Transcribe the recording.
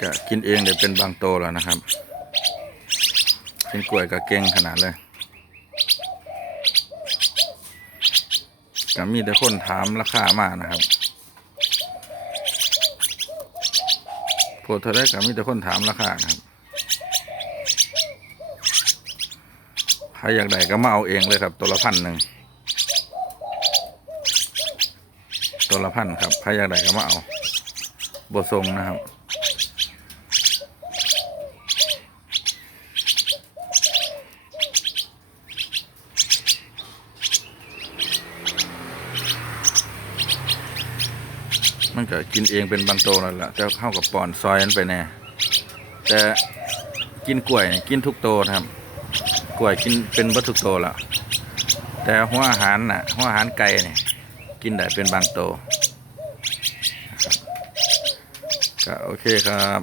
ก็กินเองเดี๋ยวเป็นบางโตแล้วนะครับกินกล้วยก็เก่งขนาดเลยก็มีแต่คนถามราคามานะครับโพดเท่าไรก็มีแต่คนถามราคานะครับใครอยากได้ก็มาเอาเองเลยครับ ตัวละพันหนึ่งตัวละพันครับใครอยากได้ก็มาเอาบททรงนะครับ มันก็กินเองเป็นบางโตแล้วแหละแต่เข้ากับปอนซอยนั้นไปแน่แต่กินกล้วยกินทุกโตนะครับ กล้วยกินเป็นวัตถุกโตแล้วแต่หัวอาหารน่ะหัวอาหารไก่เนี่ยกินได้เป็นบางโตครับก็โอเคครับ